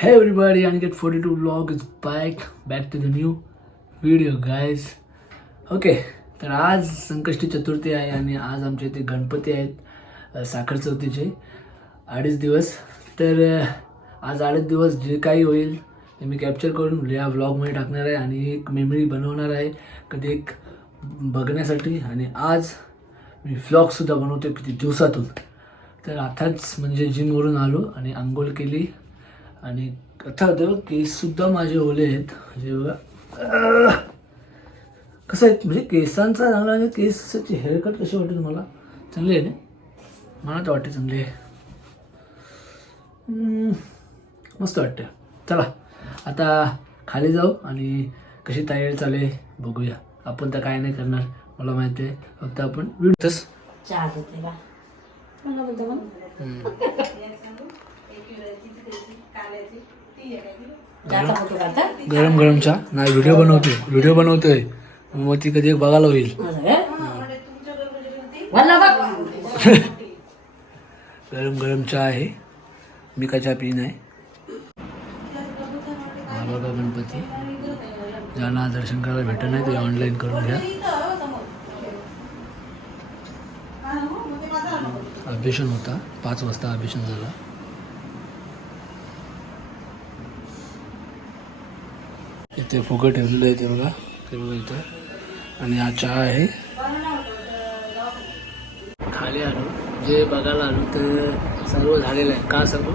Hey everybody, Aniket 42 vlog is back to the new video guys. Okay, तर आज संकष्टी चतुर्थी आहे आणि आज आमच्या इथे गणपती आहेत साखर चौथीचे 2.5 दिवस. तर आज 2.5 दिवस जे काही होईल ते मी कॅप्चर करून या व्लॉगमध्ये टाकणार आहे आणि एक मेमरी बनवणार आहे कधी एक बघण्यासाठी. आणि आज मी व्लॉगसुद्धा बनवतो किती दिवसातून. तर आताच म्हणजे जिमवरून आलो आणि आंघोळ केली आणि आता होतं केससुद्धा माझे ओले आहेत. म्हणजे बघा कसं आहेत, म्हणजे केसांचा चांगला आहे. केसाची हेअरकट कशी वाटते तुम्हाला? चांगली आहे ना? मला तर वाटते चांगली आहे, मस्त वाटते. चला आता खाली जाऊ आणि कशी तयारी चालू आहे बघूया. आपण तर काय नाही करणार, मला माहिती आहे. फक्त आपण व्हिडिओच चहा होते का मला बोलतो मग गरम गरम चहा नाही. व्हिडिओ बनवतोय मग ती कधी बघायला होईल. गरम गरम चहा आहे, मी काय चहा पिन आहे. हा बघा गणपती, ज्यांना दर्शन करायला भेटत नाही ते ऑनलाईन करून घ्या. अभिषेक होता 5 वाजता, अभिषेक झाला. इथे फुगं ठेवलेलं आहे ते बघा, इथं. आणि हा चहा आहे. खाली आलो जे बघायला आलो तर सर्व झालेलं आहे. का सांगू,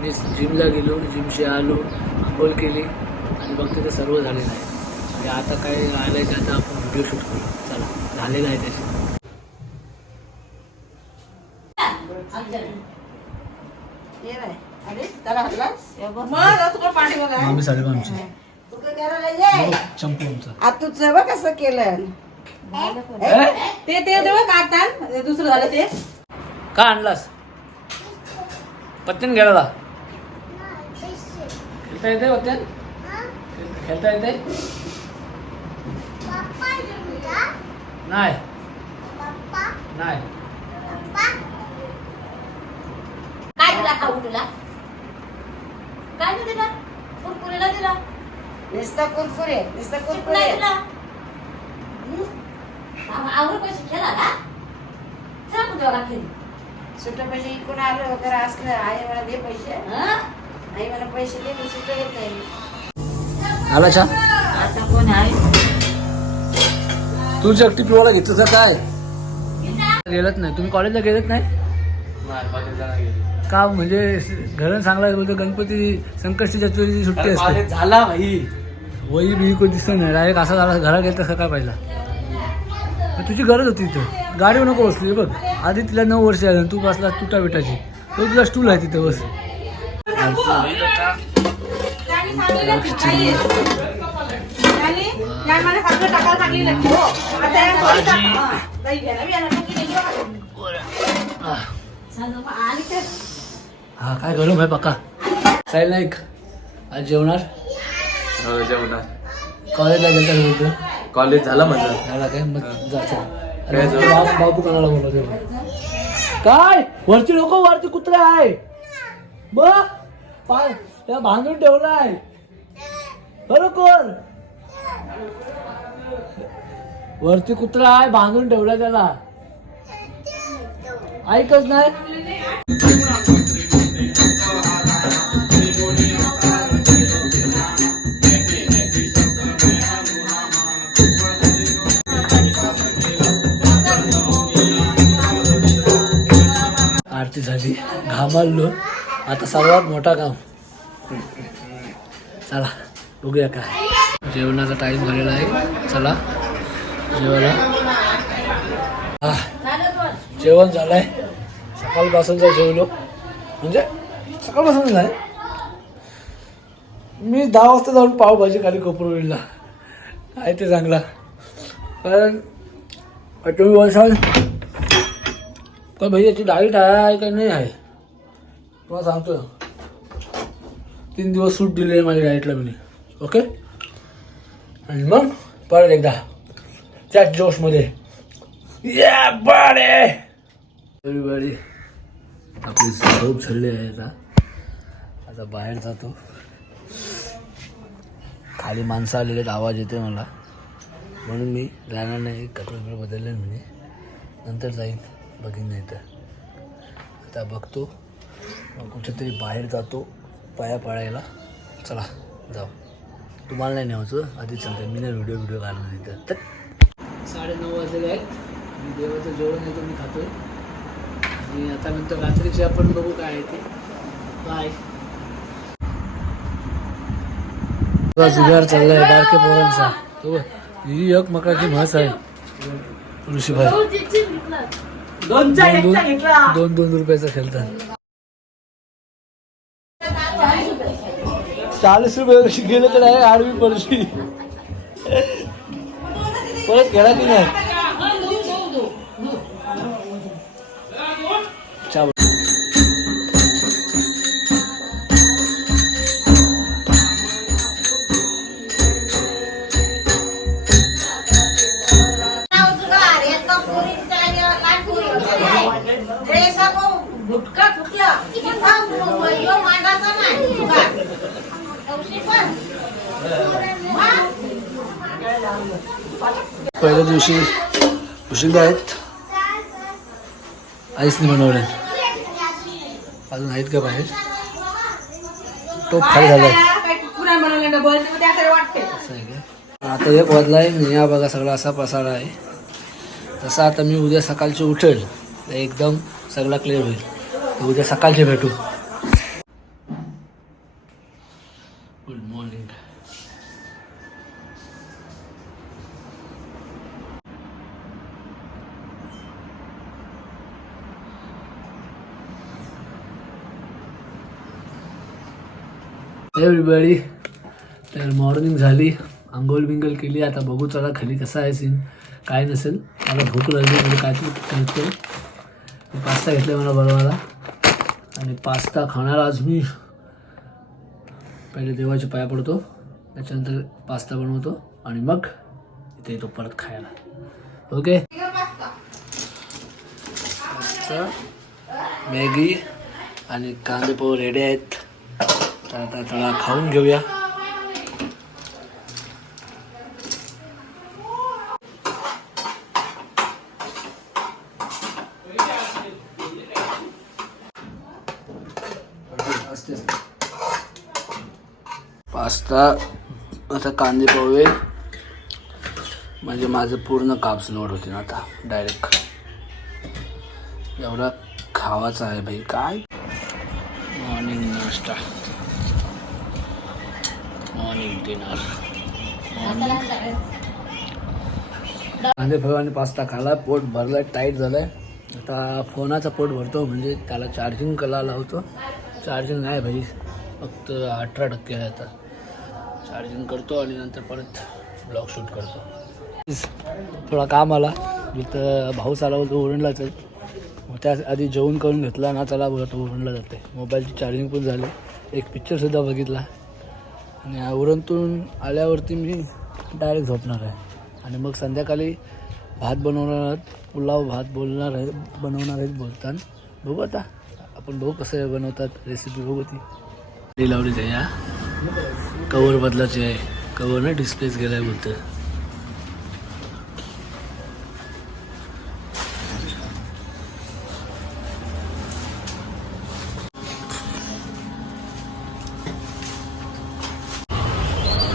मी जिमला गेलो, जिमशी आलो, आंघोळ केली आणि बघते ते सर्व झालेलं आहे. आणि आता काय राहिलं आहे ते आता आपण व्हिडिओ शूट करू. चला, झालेलं आहे त्याचे. मम्मी साडे आमची चंपू आमचा बघ कसं केलं ते काढतात. दुसरं झालं ते का आणलास? पत्त्यान घ्यायला खेळता येते? पत्त्यान खेळता येते? नाही नाही. काय दिला खाऊ तुला? काय नाही दिला? कुरकुरेला दिला. नुसता कुरकुरे दिला. आवड पैसे खेळा का? सांगू देवा खेळ सुट्ट पैसे इकडून आलं वगैरे असलं आई मला दे पैसे. आई मला पैसे दे, मी सुट्ट येत नाही. आला छान. आता कोण आहे? तू एकटी पिवाला घेतलं तर काय गेलत नाही? तुम्ही कॉलेजला गेलेत नाही का? म्हणजे घरून सांगला बोलतो गणपती संकष्टी चतुर्थी सुट्टी असते. झाला भाई, वही बी कोण दिसत नाही. डायरेक्ट असा झाला घरात गेलं तसं काय पाहिजे. तुझी गरज होती तिथं, गाडीवर नको बसली. बघ आधी तिला 9 वर्ष झाली, तू बसला तुटा बिटाची. तो तुला स्टूल आहे तिथं बस. हा काय गरम आहे पक्का. साईल नाईक आज जेवणार? जेवणार. कॉलेजला गेलता बोलतो. कॉलेज झाला माझं. झाला काय? मग जायचं. बाबू कोणाला बोलवते काय? वरती लोक, वरती कुत्रे आहे बघ, पाय त्या बांधून ठेवलाय बरोबर. वरती कुत्रा आहे, बांधून ठेवलाय त्याला. ऐकच नाही. आरती झाली, घामालो. आता सर्वात मोठा काम. चला बघूया काय. जेवणाचा टाइम झालेला आहे, चला जेवायला. जेवण झालंय. सकाळपासूनचा जेवलो, म्हणजे सकाळपासून आहे. मी 10 वाजता जाऊन पावभाजी खाली कोपरवलीला आहे ते चांगला. कारण तुम्ही बोलशाल का भाई याची डाईट आहे का नाही आहे, तुम्हाला सांगतो. 3 दिवस सूट दिली आहे माझ्या डाईटला मी. ओके, आणि मग परत एकदा त्याच जोशमध्ये या बडे एव्हरीबॉडी. आपली झोप झाली आहे आता. आता बाहेर जातो. खाली माणसं आलेले आहेत, आवाज येते मला, म्हणून मी जाणार नाही. कपडे बदलले म्हणे, नंतर जाईन, बघीन नाही तर. आता बघतो, मग कुठेतरी बाहेर जातो पाया पाळायला. चला जाऊ. तुम्हाला नाही न्यायचं, आधीच सांगते मी. नाही व्हिडिओ काढणार नाही तर. 9:30 वाजलेले आहेत आणि देवाचं जेवण आहे तो मी खातोय. आणि आता नंतर रात्रीचे आपण बघू काय आहे ते. बाय. जुगार चाललाय बारके पोरांचा. ही एक मकाची म्हस आहे ऋषीभाई. 2 रुपयाचा खेळतात. 40 रुपये गेले तर आहे 8वी वर्षी. परत खेळा की नाही. गुटखा फुटलं मांडाचा नाही. पहिल्या दिवशी उशिरा आहेत. आईसने बनवले. अजून आहेत का बाहेर. टोप खाली झालाय. आता 1 वाजलाय. या बघा सगळा असा पसारा आहे. तसा आता मी उद्या सकाळची उठेल तर एकदम सगळा क्लिअर होईल. तर उद्या सकाळचे भेटू. Good morning. एव्हरीबडी. तर मॉर्निंग झाली, आंघोळ बिंगल केली. आता बघू चला खाली कसा आहे सीन. काय नसेल, मला भूक लागली म्हणजे काहीतरी करतो. पास्ता घेतला मला बनवायला आणि पास्ता खाणार आज मी. पहिले देवाचे पाया पडतो, त्याच्यानंतर पास्ता बनवतो आणि मग इथे येतो परत खायला. ओके. मॅगी आणि कांदे पोहे रेडी आहेत. तर आता थोडा खाऊन घेऊया. पास्ता आता कांदे पोहे म्हणजे माझं पूर्ण काप्स लोड होते ना आता डायरेक्ट. एवढा खावाचा आहे भाई. काय मॉर्निंग नाश्ता, मॉर्निंग डिनर. कांदे पोहे आणि पास्ता खाला, पोट भरलाय, टाईट झालाय. आता फोनाचा पोट भरतो म्हणजे त्याला चार्जिंग कला लावतो. चार्जिंग नाही भाई, फक्त 18% आहे. आता चार्जिंग करतो आणि नंतर परत ब्लॉग शूट करतो. थोडा काम आला, इथं भाऊस आला होतो उरणलाच. मग त्या आधी जेवण करून घेतला ना, चला बोला तो उरणला जाते. मोबाईलची चार्जिंग पण झाली. एक पिक्चरसुद्धा बघितला आणि उरणतून आल्यावरती मी डायरेक्ट झोपणार आहे. आणि मग संध्याकाळी भात बनवणार आहेत, पुलाव भात बनवणार आहेत बोलताना. बघू आता आपण बघू कसं बनवतात, रेसिपी बघू. ती लावली आहे. या कवर बदलाची आहे. कवर ना डिस्प्लेच गेलाय बोलतं.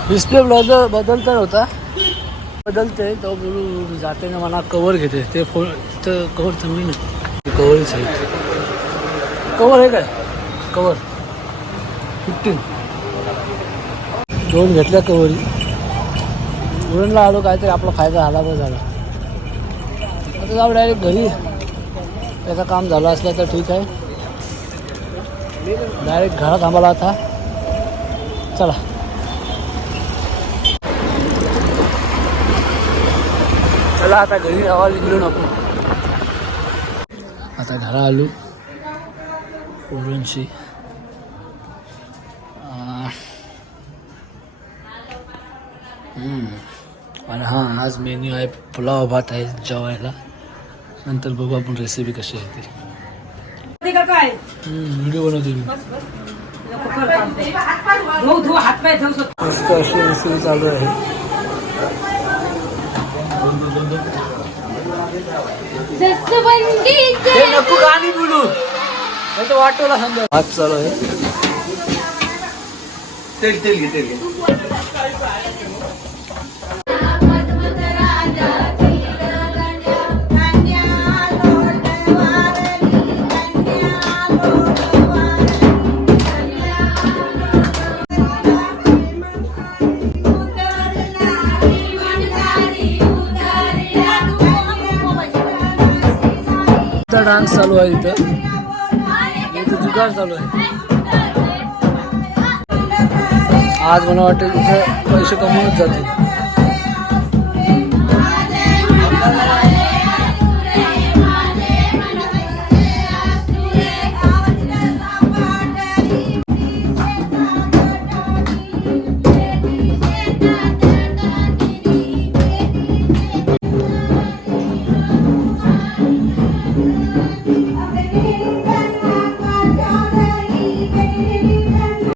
डिस्प्ले बदलता होता, बदलते तो बोलू जाते ना मला कवर घेते. ते फोन तिथं कवर चांगली नाही, कवरच आहे. कवर आहे काय, कवर 15 दोन घेतल्या कवरी. उरणला आलो, काहीतरी आपला फायदा झाला तर झाला. आता जाऊ डायरेक्ट घरी. त्याचं काम झालं असलं तर ठीक आहे. डायरेक्ट घरात थांबाला आता. चला चला आता घरी हवा निघलो नको. आता घरा आलो उरणची. आणि हां, आज मेन्यू आहे पुलाव भात आहे जेवायला. नंतर बघू आपण रेसिपी कशी आहे ती. व्हिडिओ बनवते मी. मस्त अशी रेसिपी चालू आहे. हे नको गाणी बोलू नाही तर वाटोला समजा. हात चालू आहे. तेल तेल घे तेल घे. डान्स चालू आहे इथं जुगार चालू आहे. आज मला वाटतं इथं पैसे कमवूनच जातील.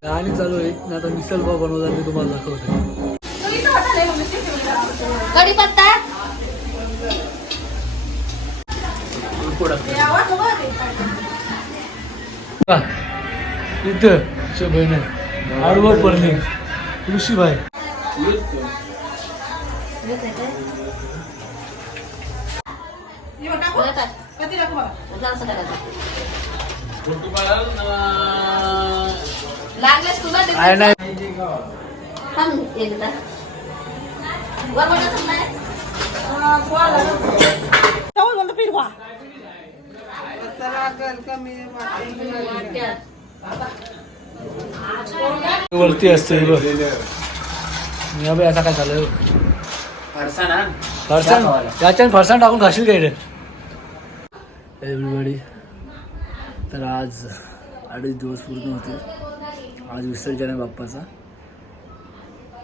गाणी चालू आहेत. आता मिसल पाव बनवतात ते तुम्हाला दाखवते. कढीपत्ता इथं बहीण आडवं पडली ऋषीभाई. लागलेस तुला काय नाही वरती असते असा काय झालं. फरसाण याच्याने फरसाण टाकून खाशील काय रे एव्हरीबडी. तर आज 2.5 दिवस पूर्ण होते. आज विसर्जन आहे बाप्पाचा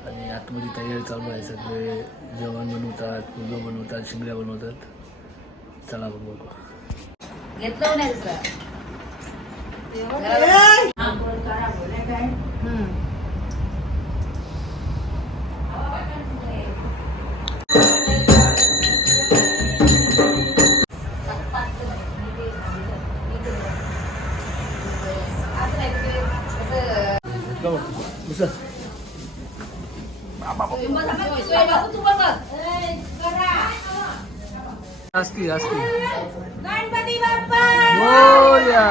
आणि आतमध्ये तयारी चालू आहे. सगळे जेवण बनवतात, मुलं बनवतात, शिंगड्या बनवतात. चला बघू. घेतलं नाही असती गणपती बाप्पा मोरया.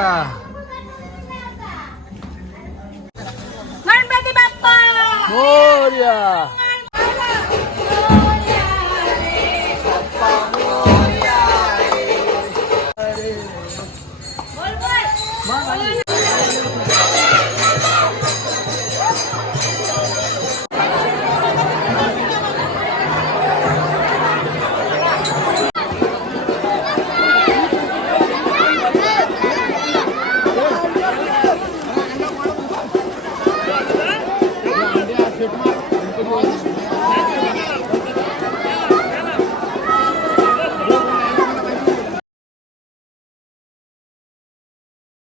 गणपती बाप्पा मोरया.